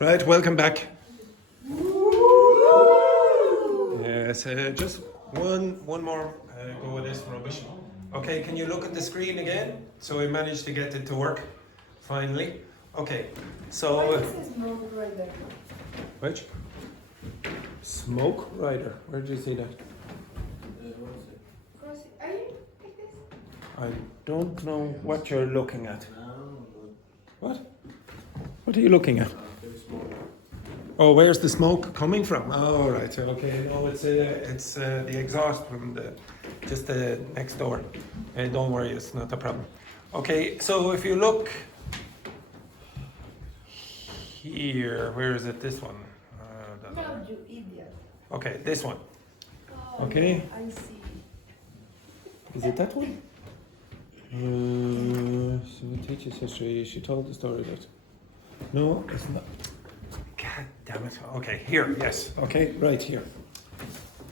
Right, welcome back. Yes, just one more go with this rubbish. Okay, can you look at the screen again? So we managed to get it to work, finally. Okay, so... Why does it smoke right there? Which? Smoke rider. Where did you see that? Are you like this? I don't know what you're looking at. What? What are you looking at? Oh, where's the smoke coming from? Oh, right. Okay. No, it's the exhaust from just the next door. Don't worry, it's not a problem. Okay. So if you look here, where is it? This one. No, you idiot. Okay, this one. Oh, Okay. I see. Is it that one? So it teaches history. She told the story that. No, it's not. God damn it. Okay, here, yes. Okay, right here.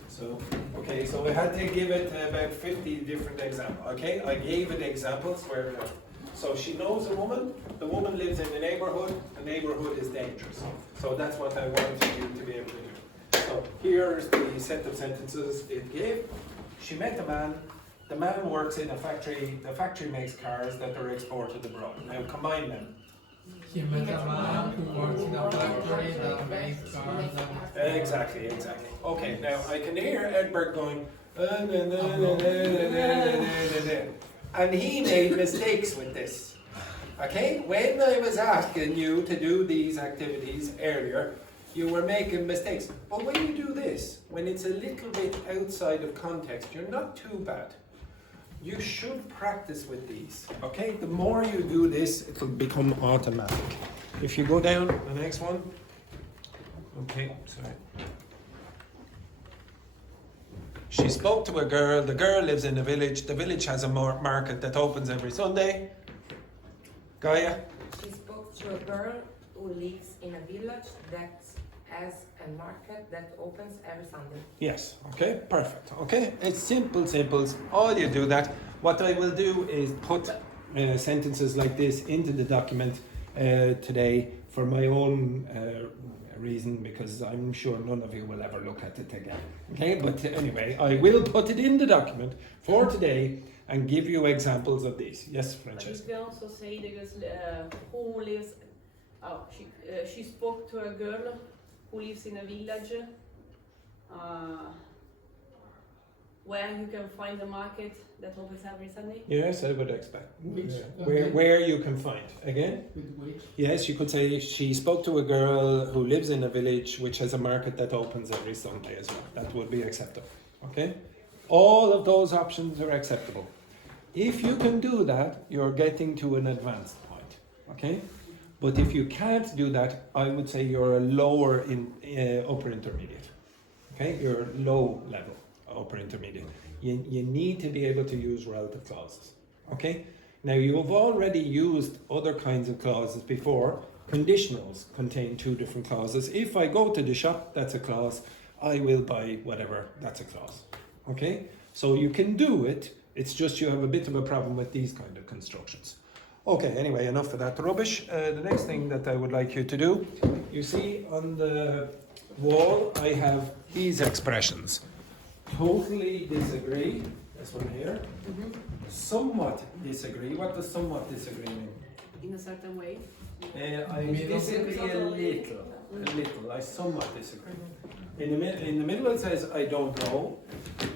So, okay, so we had to give it about 50 different examples. Okay, I gave it examples where. So she knows a woman. The woman lives in the neighborhood. The neighborhood is dangerous. So that's what I wanted you to be able to do. So here's the set of sentences it gave. She met a man. The man works in a factory. The factory makes cars that are exported abroad. Now combine them. She met a man who works in a factory that makes cars and... Exactly. Okay, now I can hear Edbert going, and he made mistakes with this. Okay, when I was asking you to do these activities earlier, you were making mistakes. But when you do this, when it's a little bit outside of context, you're not too bad. You should practice with these, okay? The more you do this, it'll become automatic. If you go down the next one. Okay, sorry. She spoke to a girl. The girl lives in a village. The village has a market that opens every Sunday. Gaia? She spoke to a girl who lives in a village that has a market that opens every Sunday. Yes, okay, perfect. Okay, it's simple. All you do that. What I will do is put sentences like this into the document today for my own reason, because I'm sure none of you will ever look at it again. Okay, but anyway, I will put it in the document for today and give you examples of these. Yes, Francesca? You can also say because who lives. She spoke to a girl who lives in a village where you can find a market that opens every Sunday. Yes, I would expect. Which, Where you can find. Again? Which? Yes, you could say she spoke to a girl who lives in a village which has a market that opens every Sunday as well. That would be acceptable. Okay? All of those options are acceptable. If you can do that, you're getting to an advanced point. Okay? But if you can't do that, I would say you're a lower in upper intermediate. Okay? You're low level upper intermediate. You need to be able to use relative clauses. Okay? Now you've already used other kinds of clauses before. Conditionals contain two different clauses. If I go to the shop, that's a clause. I will buy whatever, that's a clause. Okay? So you can do it. It's just you have a bit of a problem with these kind of constructions. Okay, anyway, enough of that rubbish. The next thing that I would like you to do, you see on the wall, I have these expressions. Totally disagree, this one here. Somewhat disagree. What does somewhat disagree mean? In a certain way. I disagree a little. I somewhat disagree. In the middle it says I don't know.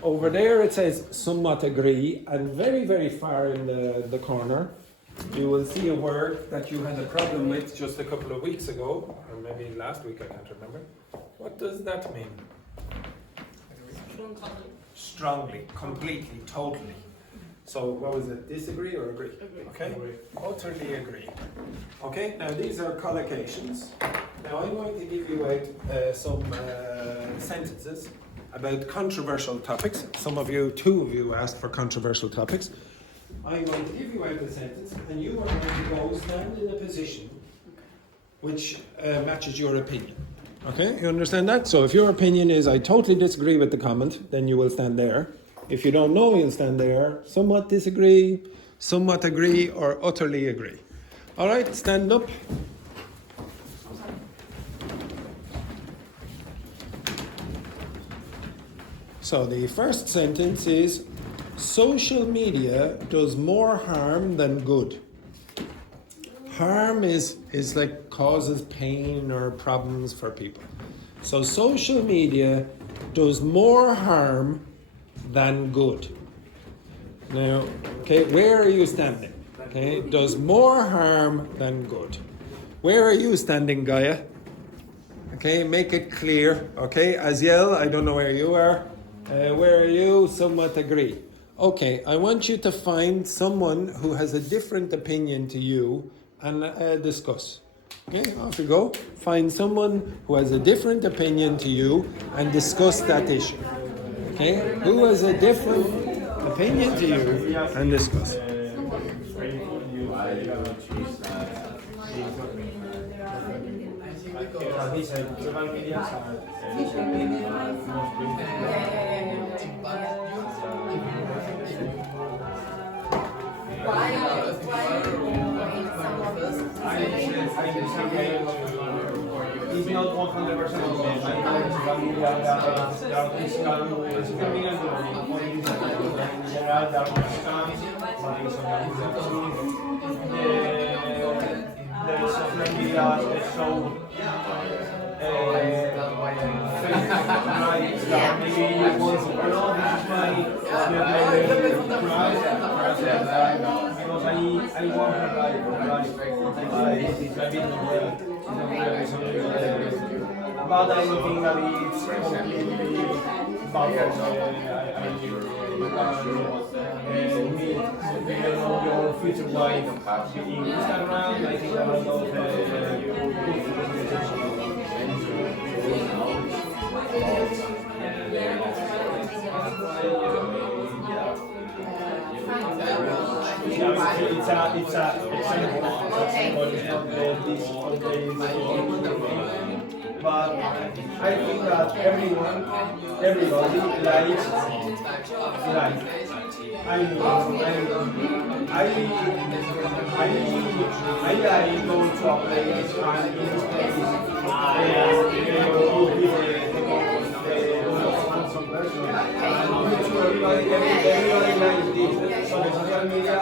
Over there it says somewhat agree, and very, very far in the corner you will see a word that you had a problem with just a couple of weeks ago, or maybe last week, I can't remember. What does that mean? Strongly, completely, totally. So what was it? Disagree or agree? Okay? Utterly agree. Okay, now these are collocations. Now I'm going to give you out some sentences about controversial topics. Two of you asked for controversial topics. I'm going to give you out a sentence and you are going to go stand in a position which matches your opinion. Okay, you understand that? So if your opinion is I totally disagree with the comment, then you will stand there. If you don't know, you'll stand there. Somewhat disagree, somewhat agree, or utterly agree. All right, stand up. So the first sentence is, social media does more harm than good. Harm is like causes pain or problems for people. So social media does more harm than good. Now, okay, where are you standing? Okay, does more harm than good. Where are you standing, Gaia? Okay, make it clear. Okay, Aziel, I don't know where you are. Where are you? Somewhat agree. Okay, I want you to find someone who has a different opinion to you and discuss. Okay, off you go. Find someone who has a different opinion to you and discuss that issue. Okay, who has a different opinion to you and discuss. It's not 100%. There is social media so maybe once or not, this is my because I want her life, but I don't think that it's completely bad. Your future wife in Instagram, I think a lot of it's a but I think that everybody likes life. I like going to a place and in this place everybody likes this. So the social media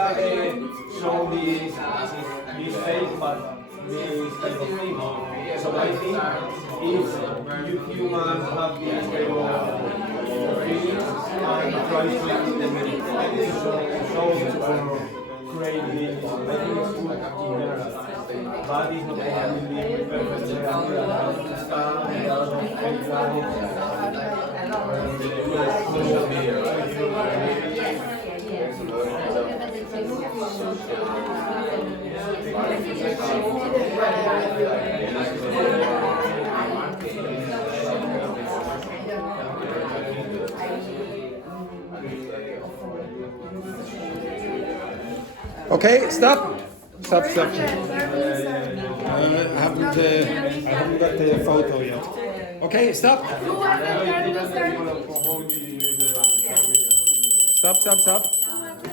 show this fake, but this type of thing. So I think if you humans have this type of feelings and try to show to create this, I think it's good in general. But it's not completely perfect. Okay, stop. Stop. I haven't got the photo yet. Okay, stop. Stop.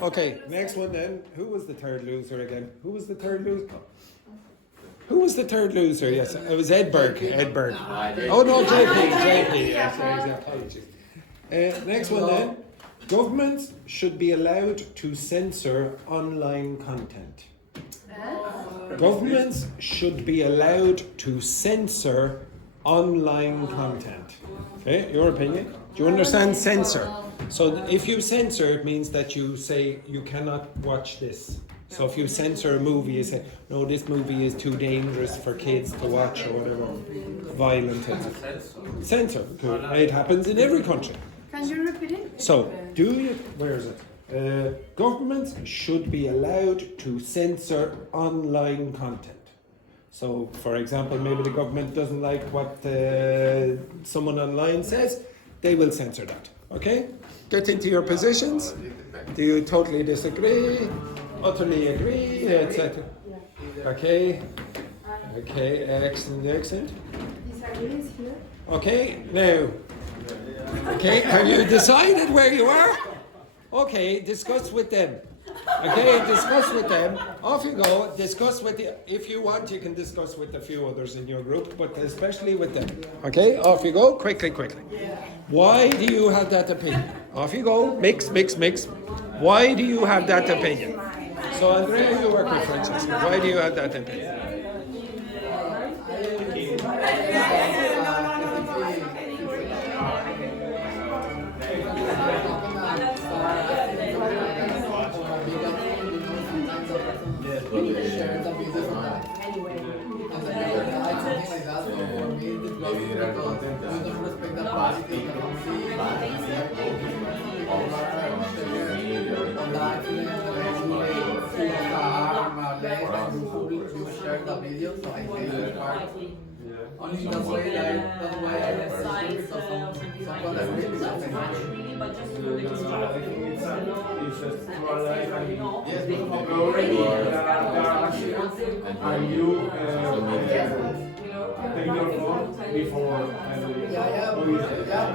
Okay, next one then. Who was the third loser again? Who was the third loser? Who was the third loser? Yes, it was Edberg. Oh no, JP. Yes, apologies. Next one then. Governments should be allowed to censor online content. Governments should be allowed to censor online content. Okay, your opinion? Do you understand censor? So if you censor, it means that you say you cannot watch this. So if you censor a movie, you say, no, this movie is too dangerous for kids to watch or whatever. Violent. Censor. It happens in every country. Can you repeat it? So, where is it? Governments should be allowed to censor online content. So, for example, maybe the government doesn't like what someone online says, they will censor that. Okay? Get into your positions. Do you totally disagree? Utterly agree? Etc. Okay? Okay, excellent. Disagree is here. Okay, now. Okay, have you decided where you are? Okay, discuss with them. Okay, discuss with them. Off you go. Discuss with the. If you want, you can discuss with a few others in your group, but especially with them. Okay, off you go. Quickly. Why do you have that opinion? Off you go. Mix, mix, mix. Why do you have that opinion? So Andrea, you work with Francesca. Why do you have that opinion? Share the video, so I say the part. Only that's why I left because someone agreed because I know. It's just to alive and already and you take your phone before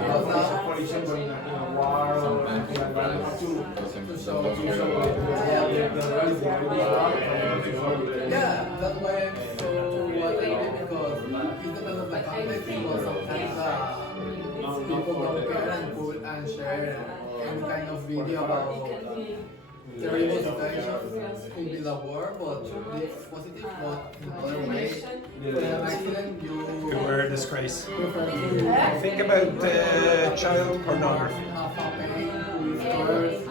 because for example in a war or something like that to show the reality. Yeah, that's why I'm so worried because it depends on the context because sometimes people compare and put and share any kind of video about terrible situations could be the war, but it's positive, but in other ways, for an accident, You were a disgrace. prefer to Think about child pornography. have a pain who is cursed,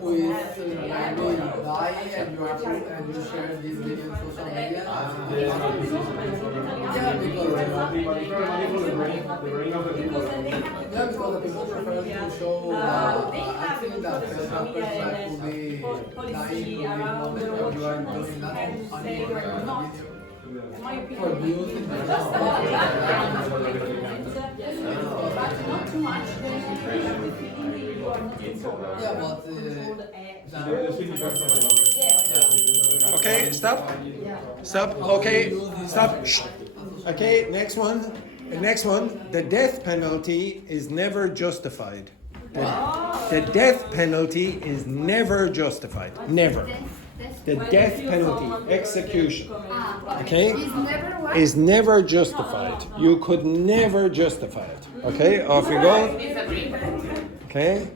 who is maybe dying, and you are and you share this video on social media. Yeah, because The brain of the people. yeah, because the people prefer to show accident that that person could be dying in this moment, and you are doing nothing on your video. For views in the yeah, but Okay, stop. Stop. Okay, stop. Shh. Okay, next one. The next one. The death penalty is never justified. The death penalty is never justified. Never. The death penalty, execution. Okay? Is never what? Is never justified. You could never justify it. Okay, off you go. Okay?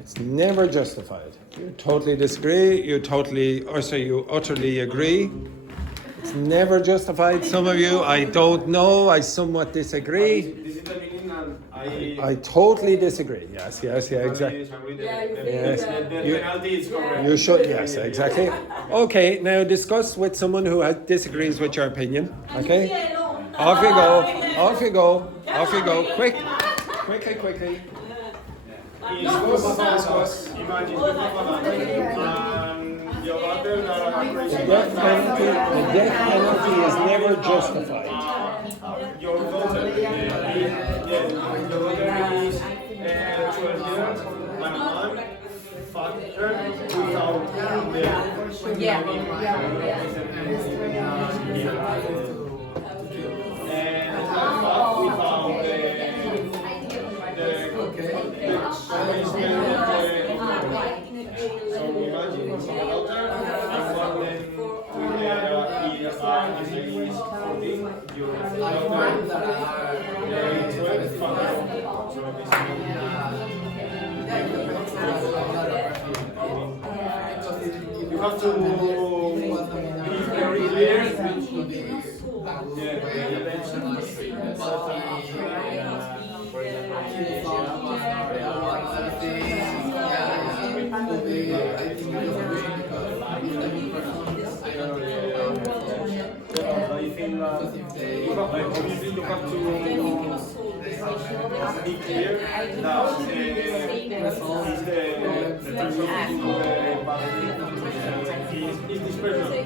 It's never justified. You totally disagree. You utterly agree. It's never justified. Some of you, I don't know. I somewhat disagree. This is the meaning, and I totally disagree. Yes, exactly. Yes. The You- penalty is correct. You should, yes, exactly. Okay, now discuss with someone who disagrees with your opinion. Okay? Off you go. Off you go. Off you go. Quickly. Discuss. Imagine your other The death penalty is never justified. your daughter is 12 years and a man fucked her without you have to be very clear. Obviously you have to be clear that the person is this person,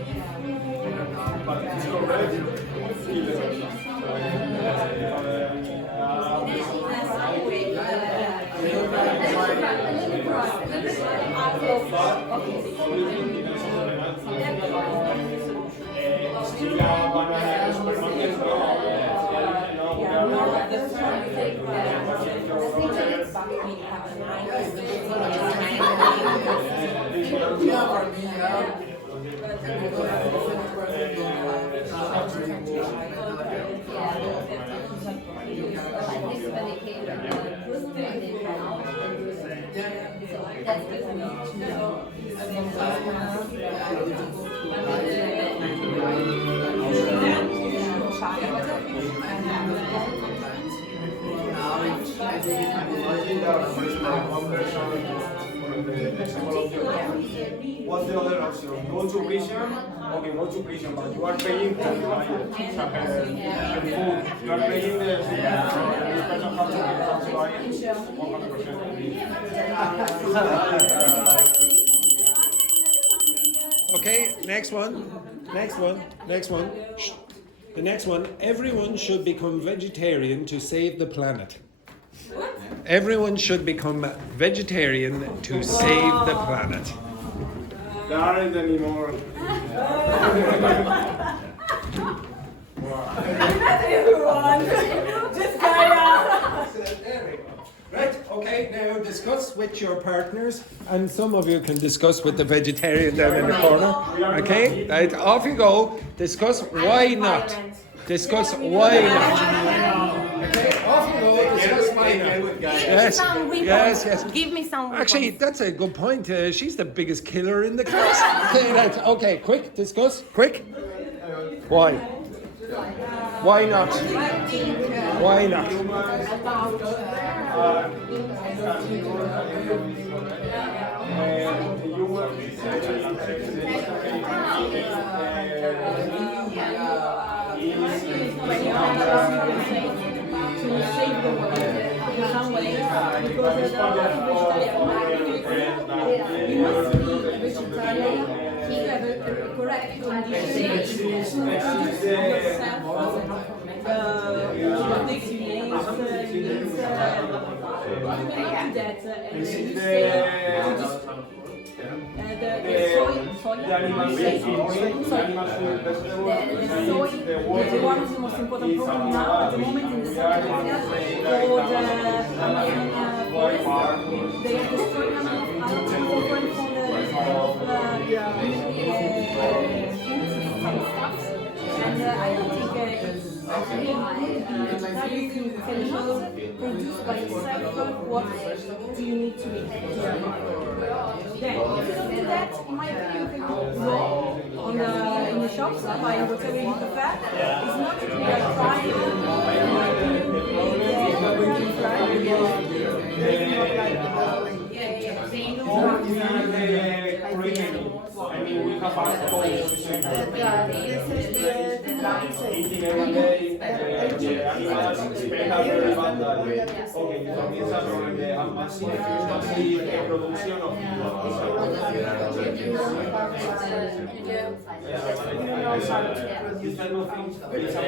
but it's correct. Like this medication. What's the other option? Go to prison? Okay, go to prison, but you are paying for food. You are paying the this person has to buy 100%. Okay, next one. Shh. The next one, everyone should become vegetarian to save the planet. Everyone should become vegetarian to save the planet. There aren't any more. Everyone, just carry on. Right, okay, now discuss with your partners, and some of you can discuss with the vegetarian down in the corner. Okay, right, off you go. Discuss why not. Discuss why not. Okay, off you go. Discuss why not. Yes. Give me some Actually, that's a good point. She's the biggest killer in the class. Okay, right, okay, quick, discuss, quick. Why? Why not? Why not? To save the world in some way, because you must be vegetarian. You have a correct condition to produce yourself one of the most important problems now at the moment in the South Africa for the Amazonian forest. They are destroying a lot of animals from and I don't think you cannot produce by yourself what do you need to eat. Then, if you don't do that, in my opinion, you can go on in the shops, buy whatever you prefer. It's not to be like trying I mean, we have our goals. Eating every day, animals spend a very bad diet. Okay, you don't need that problem. They have massive production of this kind of things. It's a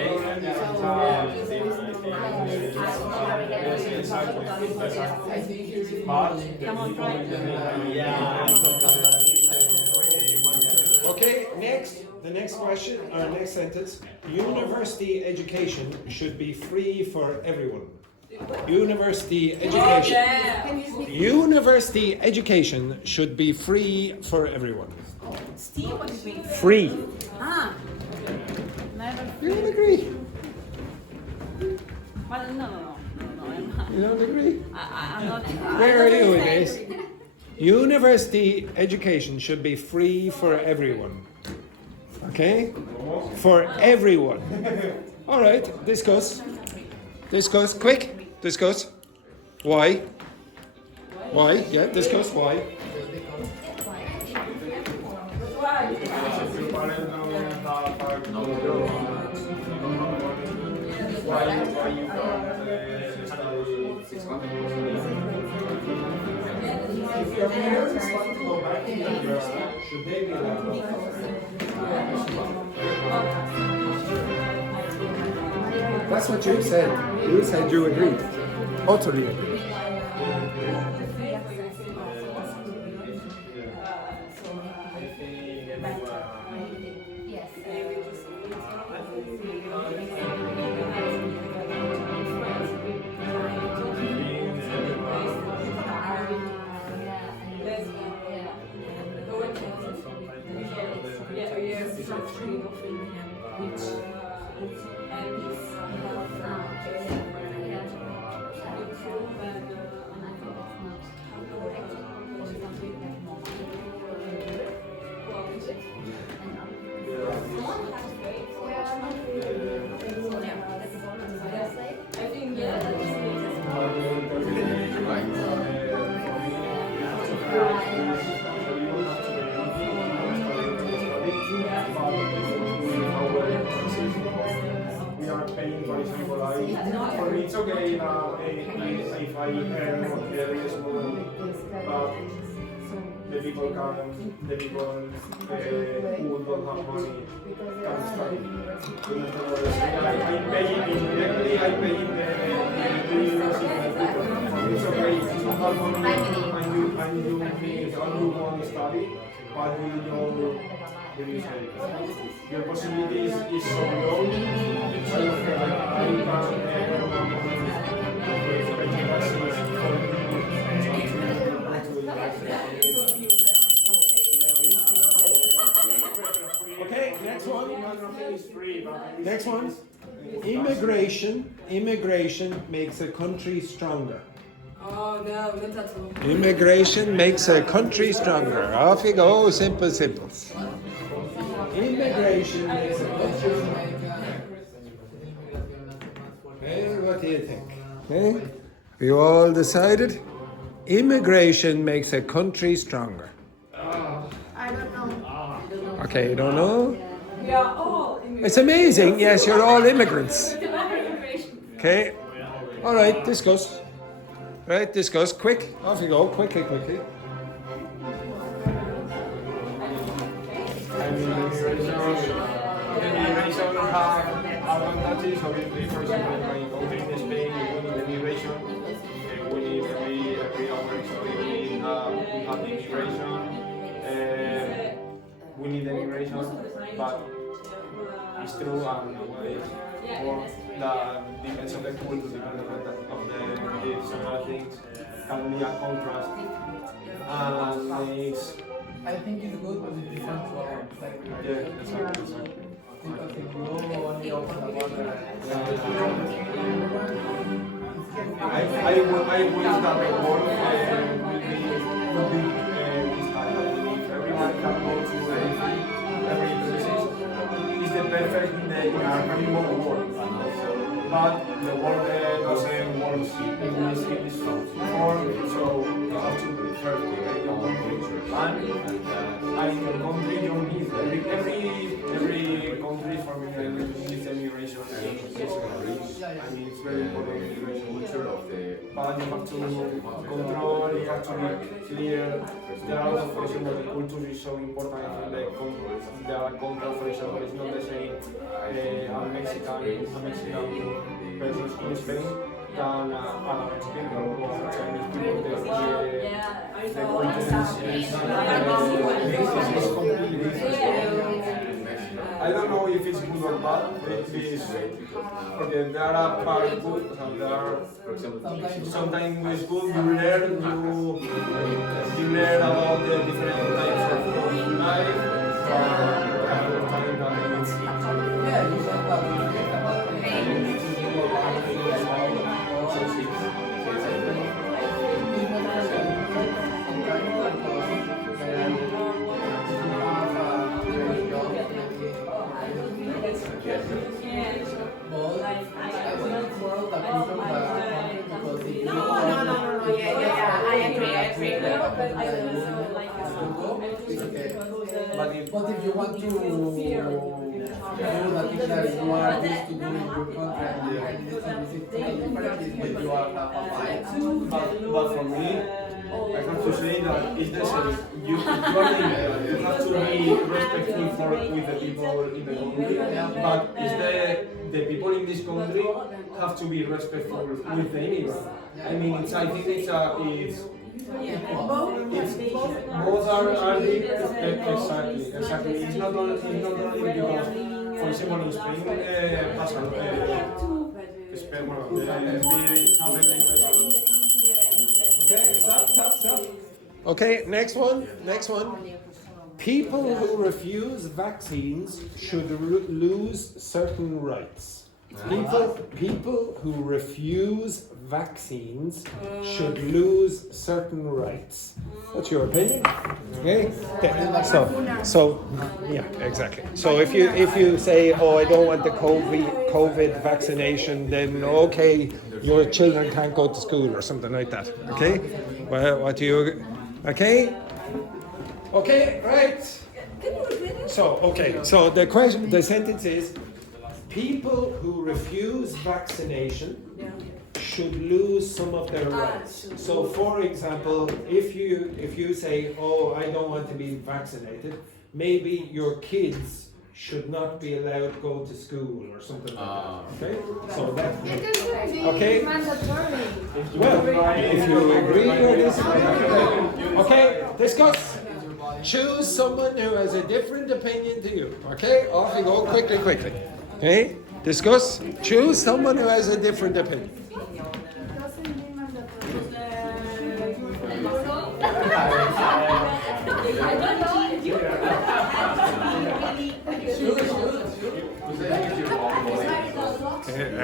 Okay, next, the next question, or next sentence. University education should be free for everyone. University education. University education should be free for everyone. Steve, what do you mean? Free. Ah. Never. You don't agree? Well, no, I'm not. You don't agree? I'm not. Where are you with this? University education should be free for everyone. Okay? For everyone. All right, discuss. Discuss, quick. Discuss. Why? Why? Yeah, discuss why. If your parents want to go back to university, should they be allowed? That's what you said. You said you agreed. Totally agree. saying, for example, for me it's okay if I earn very small, but the people who don't have money can study. I pay it indirectly, I pay it the university people. It's okay if you have money and you finish and you want to study, but your possibilities is so low, so I Okay, next one. Next one. Immigration makes a country stronger. Oh no, not at all. Immigration makes a country stronger. Off you go, simple, simple. Immigration makes a country stronger. Okay, what do you think? Okay, you all decided? Immigration makes a country stronger. I don't know. Okay, you don't know? We are all immigrants. It's amazing. Yes, you're all immigrants. Okay. All right, discuss. Right, discuss. Quick. Off you go. Quickly. Immigration have advantages. Obviously, for example, in my country in Spain, we need immigration. We need every hour, so we have immigration. We need immigration, but it's true, and nowadays, or the depends on the culture, depends of the several things, can be a contrast, and makes. I think it's good, but it's different to our like. Yeah, exactly. Because if you only open the water, I wish that the world would be this kind of if everyone can go to every places. It's the perfect in a remote world. But the world doesn't work in this form, so you have to prefer your country. And in your country you need every country for me needs immigration. I mean it's very important immigration. But you have to control, you have to be clear. There are also, for example, the culture is so important. Like there are control, for example, it's not the same a Mexican person in Spain than a Mexican or a Chinese people. The culture is completely different. I don't know if it's good or bad. Okay, there are parts good, and there are sometimes it's good. You learn about the different types of life. yeah, you said that. But if you want to do the things that you are used to do in your country and this is different, but you are a fight. But for me, I have to say that it's the same. You have to be respectful with the people in the country, but it's the people in this country have to be respectful with the immigrant. I mean, I think it's both are exactly. It's not only because, for example, in Spain, Okay, stop. Okay, next one. People who refuse vaccines should lose certain rights. People who refuse vaccines should lose certain rights. What's your opinion? Okay. So yeah, exactly. So if you say, oh, I don't want the COVID vaccination, then okay, your children can't go to school or something like that. Okay. Well, what do you? Okay. Okay. Right. So the sentence is, People who refuse vaccination should lose some of their rights. So, for example, if you say, "Oh, I don't want to be vaccinated," maybe your kids should not be allowed to go to school or something like that. Okay, so that. Okay. Well, if you agree or disagree. Okay, discuss. Choose someone who has a different opinion to you. Okay, off you go, quickly. Okay, discuss. Choose someone who has a different opinion.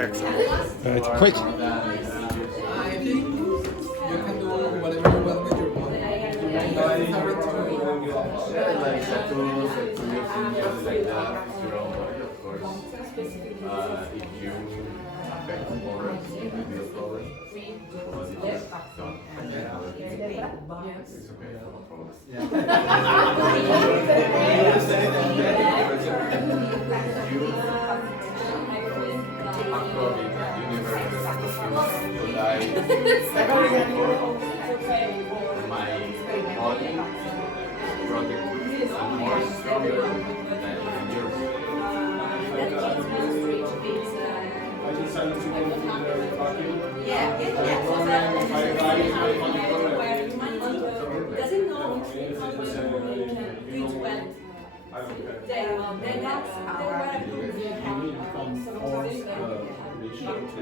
Excellent. Right, quick. I think you can do whatever you want with your body. Like tattoos, like piercings, like that, it's your own body, of course. If you affect more, it will be a problem. But if it's done, it's okay, no problem. You probably never die my body protect more stronger than yours. I decided to go to the vacuum. Doesn't know I don't care. then that's You need to come forth religion to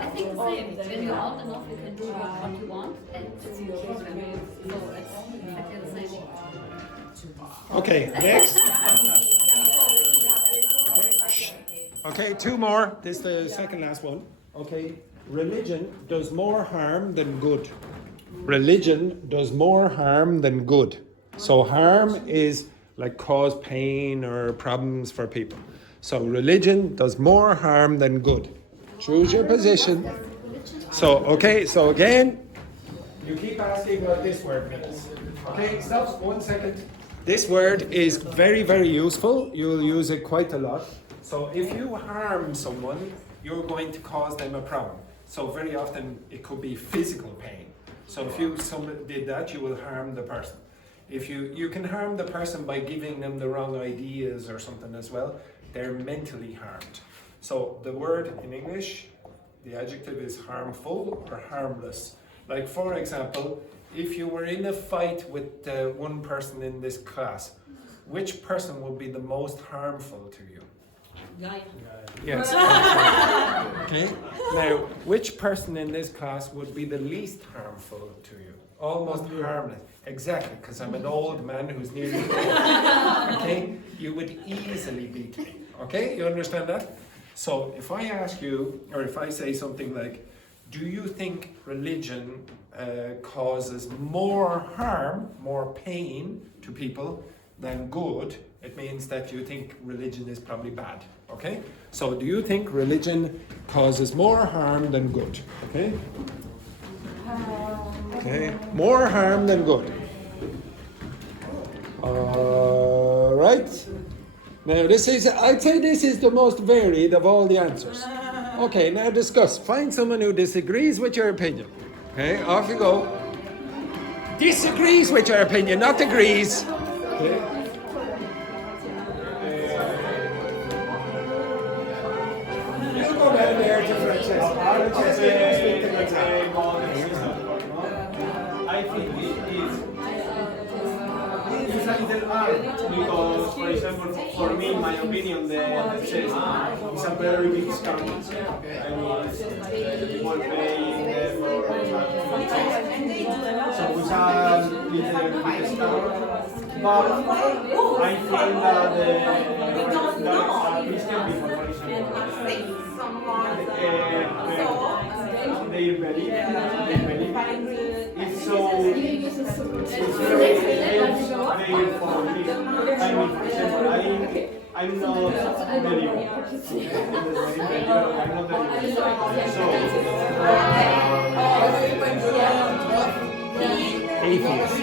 I think it's same. When you're old enough, you can do what you want, and it's your children. So it's exactly the same. Okay, next. Okay, two more. This is the second last one. Okay, religion does more harm than good. Religion does more harm than good. So harm is like cause pain or problems for people. So religion does more harm than good. Choose your position. So, okay, so again, you keep asking what this word means. Okay, stop 1 second. This word is very, very useful. You'll use it quite a lot. So if you harm someone, you're going to cause them a problem. So very often it could be physical pain. So if someone did that, you will harm the person. If you can harm the person by giving them the wrong ideas or something as well, they're mentally harmed. So the word in English, the adjective is harmful or harmless. Like for example, if you were in a fight with one person in this class, which person would be the most harmful to you? Guy. Yes. Okay. Now, which person in this class would be the least harmful to you? Almost harmless. Exactly, because I'm an old man who's nearly old. Okay? You would easily beat me. Okay? You understand that? So if I ask you, or if I say something like, do you think religion causes more harm, more pain to people than good? It means that you think religion is probably bad. Okay? So do you think religion causes more harm than good? Okay? Okay. More harm than good. Right. Now I'd say this is the most varied of all the answers. Okay, now discuss. Find someone who disagrees with your opinion. Okay, off you go. Disagrees with your opinion, not agrees. Okay. because, for example, for me, in my opinion, the chess is a very big scam. I mean, people paying for chess. So it's a little bit scam. But I think that Christian people, for example, they believe it's so very for me. I mean, for example, I'm not believer. I'm not believer. So Atheist.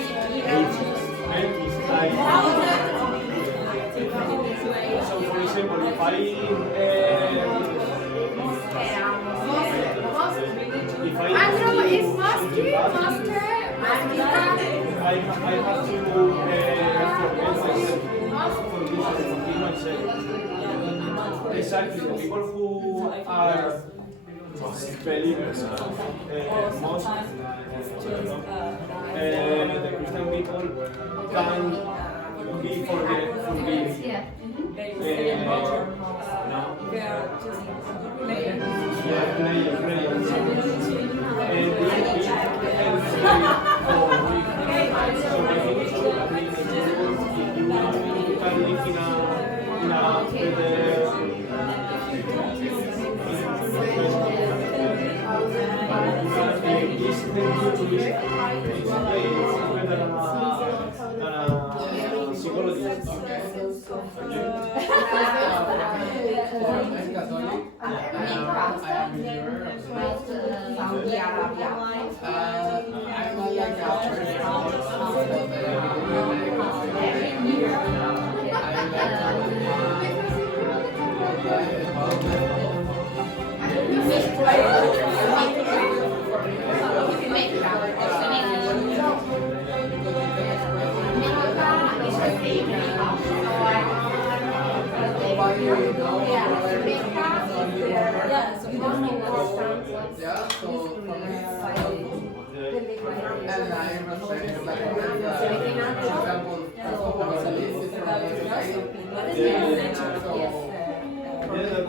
So for example, if Andrew is master. I have to forgive myself. Exactly, the people who are believers, most the Christian people can be forgiven. Yeah.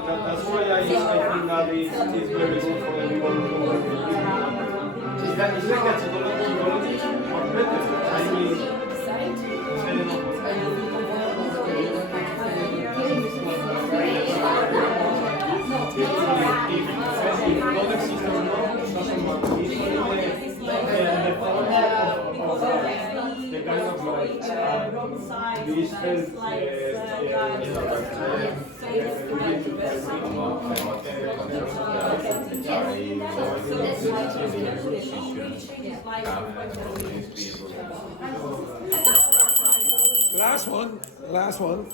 That's why I think that is very good for everyone who is that it's like that psychology or better. I mean, if God exists or not, doesn't matter. It's only the form of the kind of like this health Last one.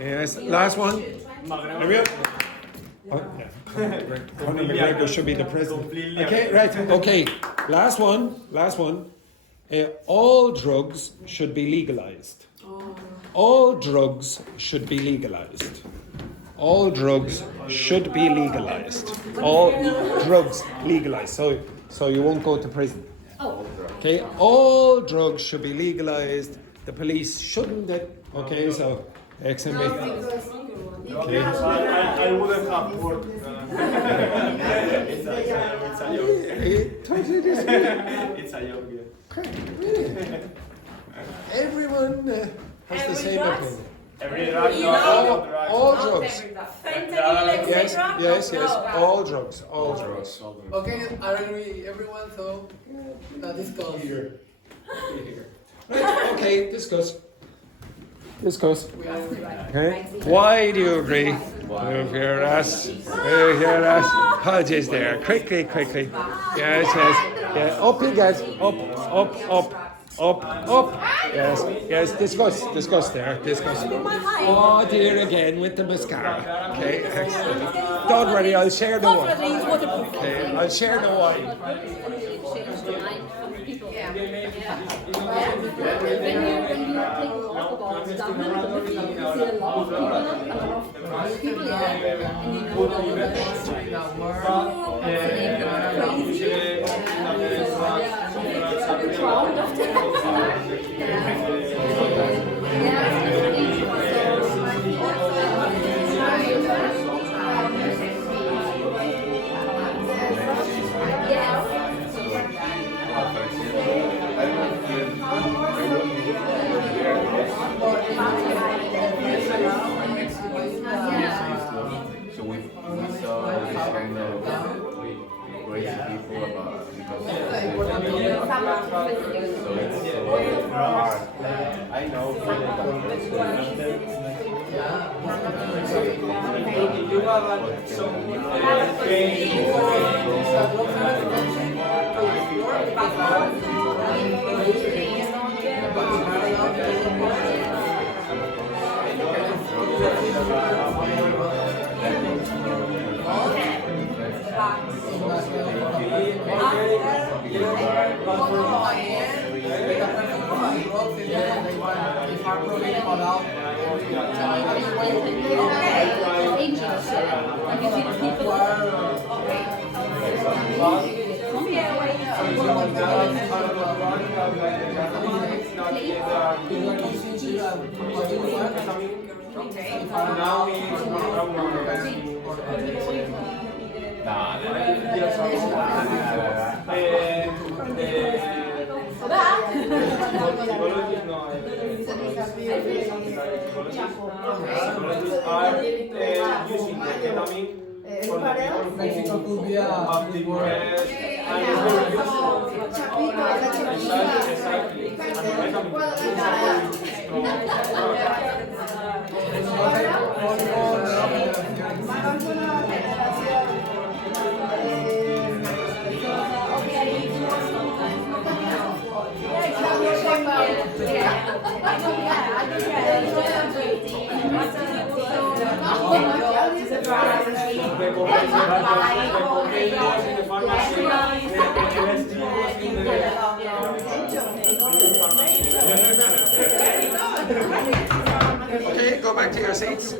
Yes, last one. Hurry up. Oh, yeah. Conor McGregor should be the president. Okay, right. Okay, last one. All drugs should be legalized. All drugs should be legalized. All drugs should be legalized. All drugs legalized. So you won't go to prison. Okay, all drugs should be legalized. The police shouldn't. Okay, so XMB. Okay. I wouldn't have worked. It's a joke. Totally disagree. It's a joke, yeah. Everyone has the same opinion. Every drug, All drugs. Yes, all drugs. Okay, aren't we everyone? So discuss here. Right, okay, discuss. Okay. Why do you agree? Move your ass. Move your ass. Hodges there. Quickly. Yes. Yeah. Up he gets. Up. Yes. Discuss there. Discuss. Oh dear, again with the mascara. Okay. Excellent. Don't worry. I'll share the wine. Okay. I'll share the wine. When you take a walk about Dogme, you see a lot of people there, and you know all the crowd of them. So it's so hard. I know. If you have some Mexico could be a Okay, go back to your seats.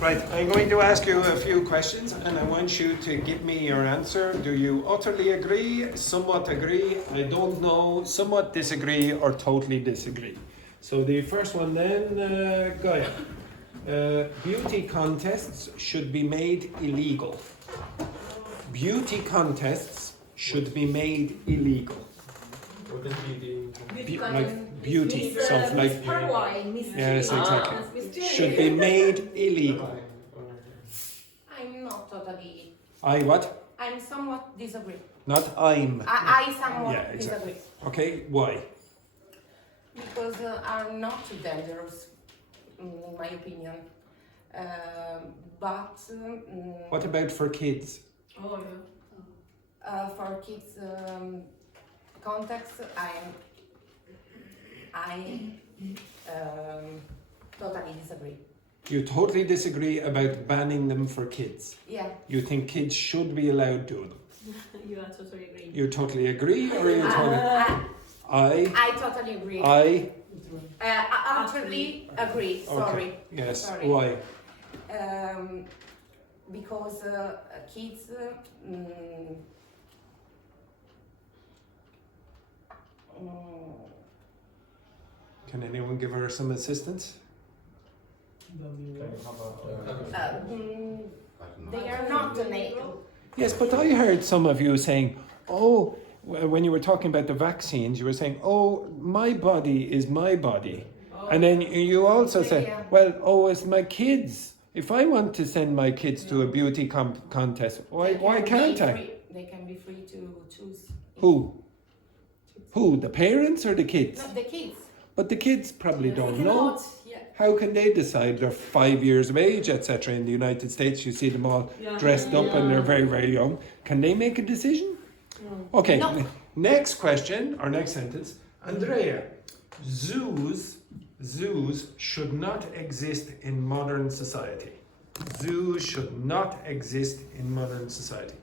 Right, I'm going to ask you a few questions and I want you to give me your answer. Do you utterly agree, somewhat agree, I don't know, somewhat disagree, or totally disagree? So the first one then, Gaia. Beauty contests should be made illegal. Beauty contests should be made illegal. What is beauty? Like beauty, so like yes, exactly. Mysterious. Should be made illegal. I'm not totally. I what? I'm somewhat disagree. Not I'm. I somewhat Yeah, exactly. disagree. Okay, why? Because are not dangerous, in my opinion. But What about for kids? for kids context, I totally disagree. You totally disagree about banning them for kids. Yeah. You think kids should be allowed to them. You are totally agree. You totally agree, or you totally? I totally agree. I. Actually agree. Sorry. Okay. Yes. Sorry. Why? Because kids. Can anyone give her some assistance? They are not enabled. Yes, but I heard some of you saying, "Oh, when you were talking about the vaccines, you were saying, oh, my body is my body,' and then you also said, Yeah. well, oh, it's my kids. If I want to send my kids to a beauty contest, why can't I? They can be free to choose. Who? The parents or the kids? Not the kids. But the kids probably don't know. How can they decide? They're 5 years of age, etc. In the United States, you see them all dressed up and they're very, very young. Can they make a decision? Okay, No. next question, or next sentence. Andrea, zoos should not exist in modern society. Zoos should not exist in modern society.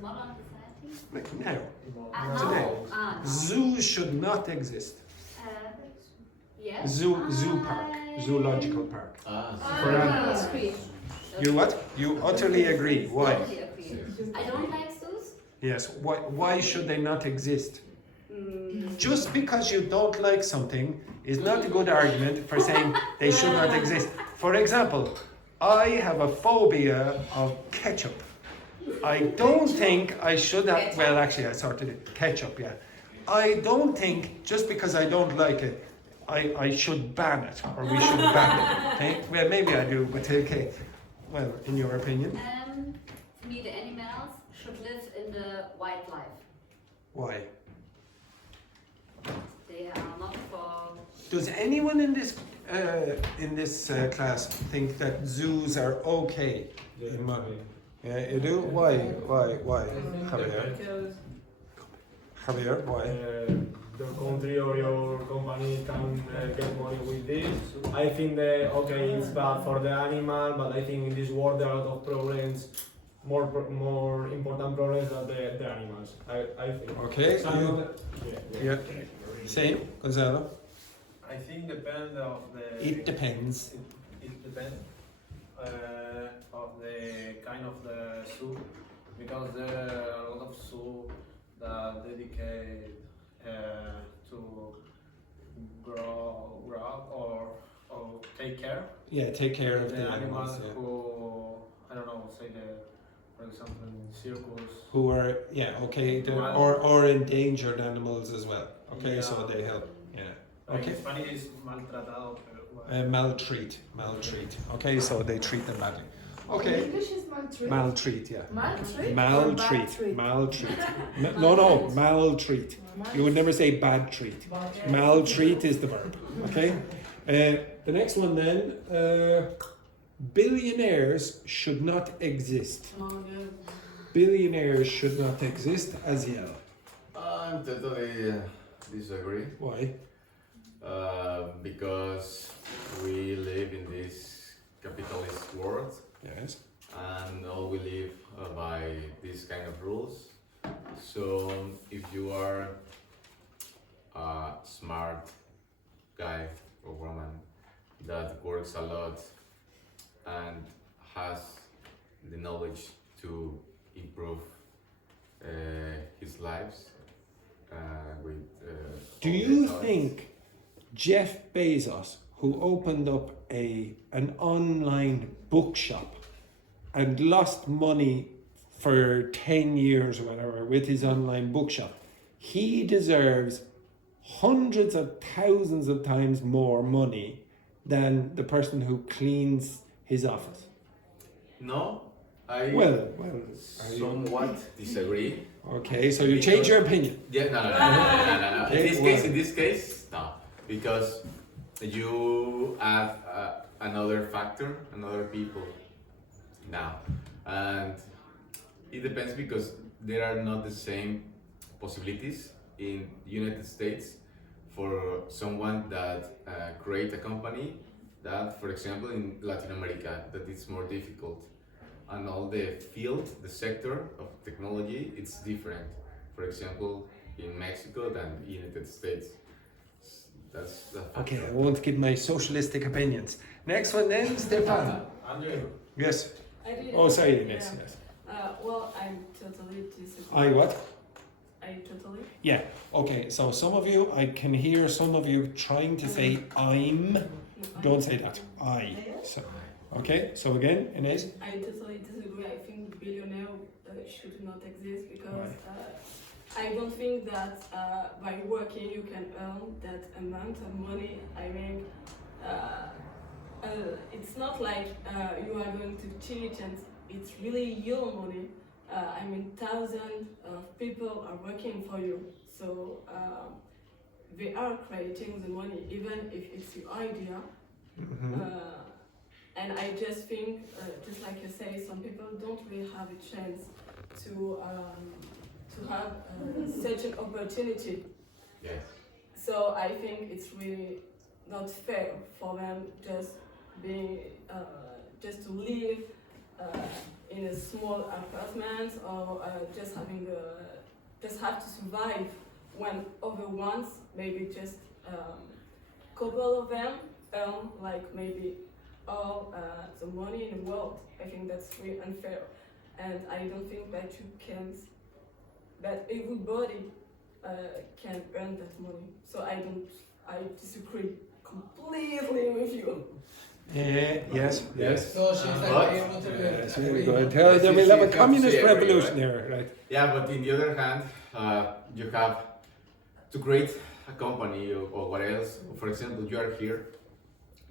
Modern society? Like now, No. today. No. Zoos should not exist. Yes. Zoo park, zoological park. For animals. Agree. You what? You utterly agree. Why? Totally agree. I don't like zoos. Yes. Why should they not exist? Just because you don't like something is not a good argument for saying they should not exist. For example, I have a phobia of ketchup. I don't think I should have, well actually I sorted it, ketchup, yeah. I don't think just because I don't like it, I should ban it, or we should ban it. Okay? Well, maybe I do, but okay. Well, in your opinion, To me, the animals should live in the wildlife. why? They are not for. Does anyone in this class think that zoos are okay? Yeah, you do? Why? Javier? Javier, why? Your country or your company can get money with this. I think that okay, it's bad for the animal, but I think in this world there are a lot of problems, more important problems than the animals. I think. Okay. Some You, of the- yeah. Same, Gonzalo. I think depend of the. It depends. It depends of the kind of the zoo, because there are a lot of zoo that dedicate to grow up or take care Yeah, take care of the the animals animals. Yeah. who I don't know, say for example in circus. Who are okay, or endangered animals as well. Okay, so Yeah. they help. Yeah. Like Okay. in Spanish is maltratado, pero Maltreat. Okay, so they treat them badly. Okay. English is maltreat. Maltreat, yeah. Maltreat? Maltreat. No, maltreat. You would never say bad treat. Maltreat is the verb. Okay. The next one then. Billionaires should not exist. Billionaires should not exist. Asiel. I'm totally disagree. Why? Because we live in this capitalist world, Yes. and all we live by these kind of rules. So if you are a smart guy or woman that works a lot and has the knowledge to improve his lives with Do all the you talents. think Jeff Bezos, who opened up an online bookshop and lost money for 10 years or whatever with his online bookshop, he deserves hundreds of thousands of times more money than the person who cleans his office? No, I Well, somewhat disagree. okay, so you change your opinion. Yeah, no. Okay, In this case, no, because you add another factor, another people now, and it depends because there are not the same possibilities in the United States for someone that create a company that, for example, in Latin America, that it's more difficult. And all the field, the sector of technology, it's different. For example, in Mexico than the United States. That's the factor. Okay, I won't give my socialistic opinions. Next one then, Stefan. Andrew. Yes. I did. Oh, sorry, yes, yes. Well, I totally disagree. I what? I totally. Yeah. Okay. So some of you, I can hear some of you trying to say I'm. Don't say that. I. So, okay. So again, Inez. I totally disagree. I think billionaire should not exist because I don't think that by working you can earn that amount of money. I mean, it's not like you are going to cheat and it's really your money. I mean, thousands of people are working for you, so they are creating the money, even if it's your idea. And I just think, just like you say, some people don't really have a chance to have such an opportunity. Yes. So I think it's really not fair for them just being just to live in a small apartment or just have to survive when other ones, maybe just couple of them earn like maybe all the money in the world. I think that's really unfair, and I don't think that that everybody can earn that money. So I disagree completely with you. Yes. Yes. So she's But- agreeing not to Yes, agree. very good. Then we'll have a communist revolution here, right? Yeah, but in the other hand, you have to create a company or what else. For example, you are here,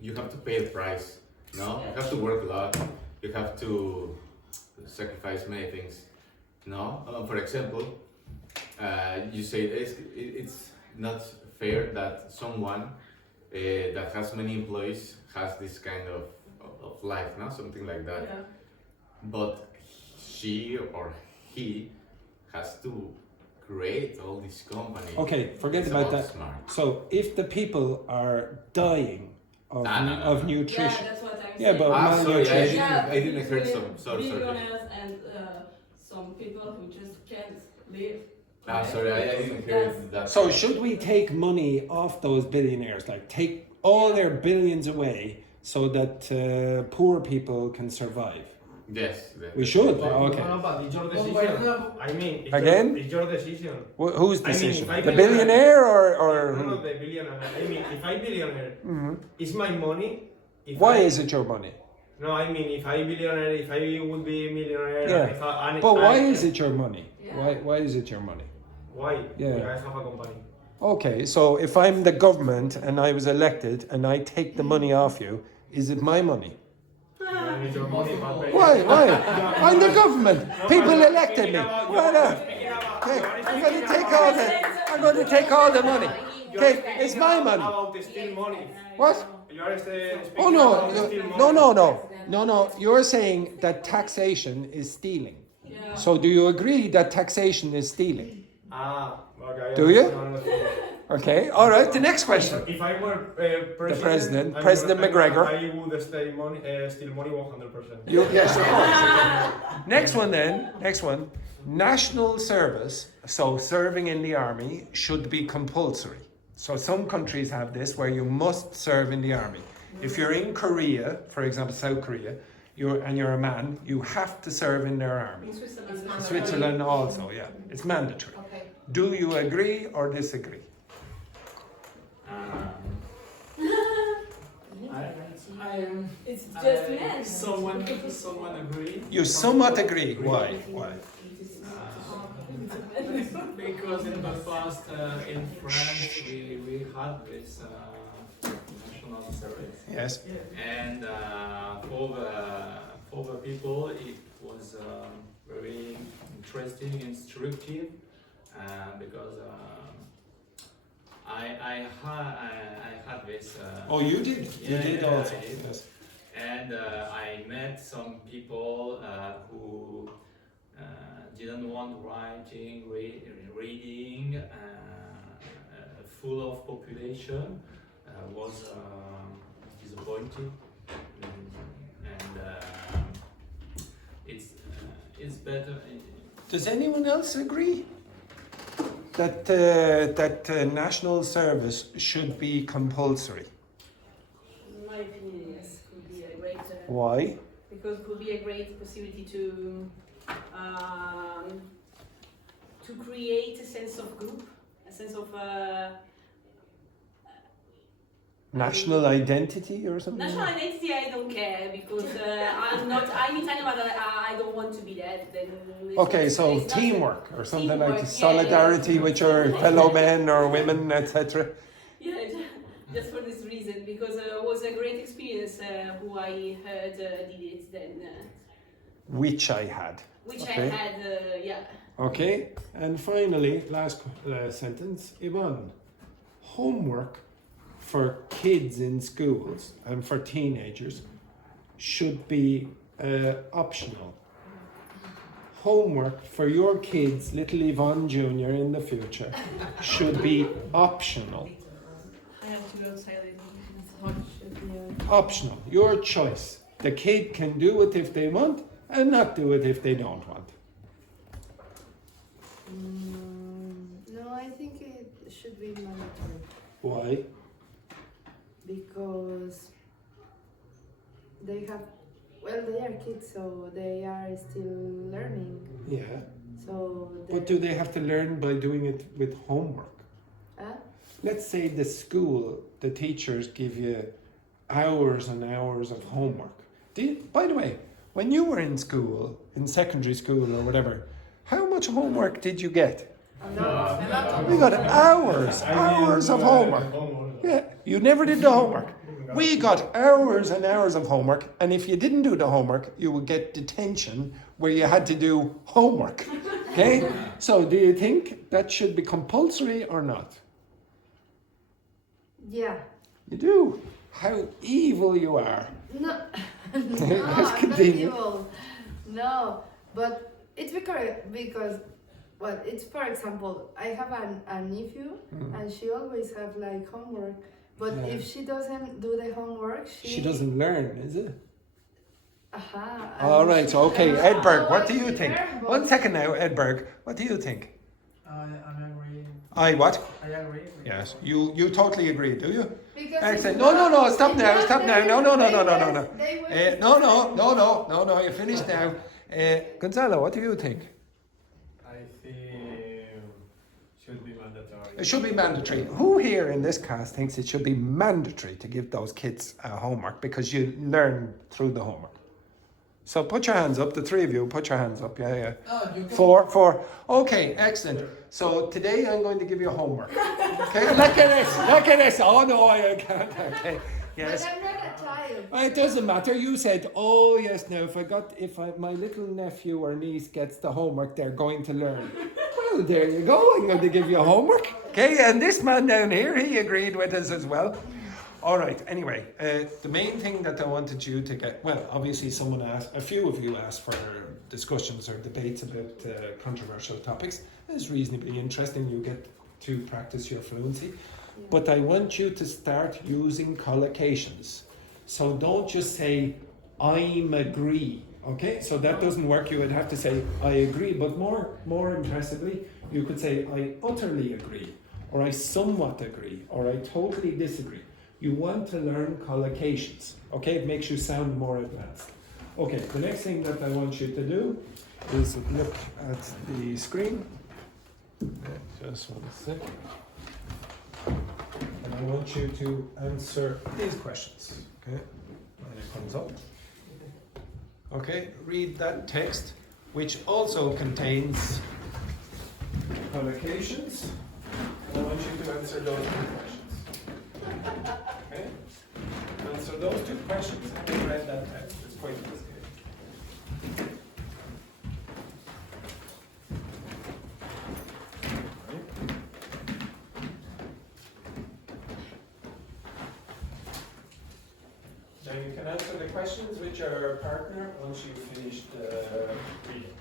you have to pay the price. No, you have to work a lot. you have to sacrifice many things. No, for example, you say it's not fair that someone that has many employees has this kind of life, no, something like that. Yeah. But she or he has to create all these companies. Okay, forget It's about that. smart. So if the people are dying of nutrition, Yeah, that's what I'm yeah, saying. but Sorry, malnutrition. I didn't hear some. Sorry. Billionaires and some people who just can't live. Sorry, I didn't hear that. So should we take money off those billionaires, like take all their billions away so that poor people can survive? Yes. We should. But, Okay. No, but it's your Well, decision. for example- I mean, it's Again? it's your decision. Whose I mean, decision? if I The billionaire- billionaire or No, who? the billionaire. I mean, if I billionaire, Mhm. it's my money. If Why I, is it your money? No, I mean, if I billionaire, if I would be millionaire, Yeah. if I, and But why I- is it your money? Why is it your money? Why? Yeah. Because I have a company. Okay, so if I'm the government and I was elected and I take the money off you, is it my money? Yeah, it's your money, but Why? I'm the government. People you're elected me. speaking about- Why not? speaking about- Okay, you are I'm going to speaking take about- all the. I'm going to take all the money. you are Okay, speaking it's my money. About the still money. What? You are speaking Oh no, about the still money. no. You're saying that taxation is stealing. Yeah. So do you agree that taxation is stealing? Okay. Do you? Understand. Okay. All right. The next question. If I were president, president, I'm President gonna- McGregor. I would steal money 100%. Yes, of course. Next one then. Next one. National service, so serving in the army, should be compulsory. So some countries have this where you must serve in the army. If you're in Korea, for example, South Korea, you're a man, you have to serve in their army. Switzerland also, yeah. It's mandatory. Okay. Do you agree or disagree? It's just men. Someone agree. You somewhat agree. Why? Because in the past, in France, we had this national service, Yes. and for the people, it was very interesting, instructive, because I had this. Oh, you did? You Yeah, did yeah, also. I did. Yes. And I met some people who didn't want reading, full of population, was disappointed, and it's better. Does anyone else agree that national service should be compulsory? In my opinion, yes, could be a great. Why? Because it could be a great possibility to create a sense of group, a sense of National identity or something? national identity. I don't care because I'm Italian, but I don't want to be that. Then it's Okay, not- so it's not- teamwork or something like Teamwork, this, yeah, yeah. solidarity with your fellow men or women, etc. Yeah, just for this reason, because it was a great experience. Who I heard did it then, Which I had. which Okay. I had. Yeah. Okay, and finally, last sentence, Yvonne. Homework for kids in schools and for teenagers should be optional. Homework for your kids, little Yvonne Jr. in the future, should be optional. I have to go silent. Optional, your choice. The kid can do it if they want and not do it if they don't want. No, I think it should be mandatory Why? because they are kids, so they are still learning. Yeah. So, But do they have to learn by doing it with homework? Let's say the school, the teachers give you hours and hours of homework. By the way, when you were in school, in secondary school or whatever, how much homework did you get? We got hours of homework. Yeah, you never did the homework. We got hours and hours of homework, and if you didn't do the homework, you would get detention where you had to do homework. Okay? So do you think that should be compulsory or not? Yeah. You do. How evil you are. No, Let's no, I'm not continue. evil. No, but it's because well, it's for example, I have a nephew and she always have like homework. But Yeah. if she doesn't do the homework, She doesn't learn, is it? All right, okay, Edberg, what do you think? Learn, 1 second now, Edberg, what do you think? I'm agreeing. I what? I agree. Yes, you totally agree, do you? Because Excellent. it's No, not- stop now, it's stop not now. they- No, no, no, they no, no, no, will- no. they will- No, you're finished now. Gonzalo, what do you think? I think should be mandatory. It should be mandatory. Who here in this cast thinks it should be mandatory to give those kids homework because you learn through the homework? So put your hands up, the three of you, put your hands up. Yeah. Oh, you can. Four. Okay, excellent. So today I'm going to give you homework. Okay, look at this. Oh no, I can't. Okay, yes. But I'm not a child. It doesn't matter. You said, oh yes. Now, my little nephew or niece gets the homework, they're going to learn. Well, there you go. I'm going to give you homework. Okay, and this man down here, he agreed with us as well. All right. Anyway, the main thing that I wanted you to get, well, obviously a few of you asked for discussions or debates about controversial topics. It's reasonably interesting. You get to practice your fluency. But I want you to start using collocations. So don't just say, I'm agree. Okay, so that doesn't work. You would have to say, I agree. But more impressively, you could say, I utterly agree, or I somewhat agree, or I totally disagree. You want to learn collocations. Okay, it makes you sound more advanced. Okay, the next thing that I want you to do is look at the screen. Just 1 second. And I want you to answer these questions. Okay, when it comes up. Okay, read that text, which also contains collocations. And I want you to answer those two questions. Okay? Answer those two questions and read that text. It's quite easy. Now you can answer the questions with your partner once you've finished reading.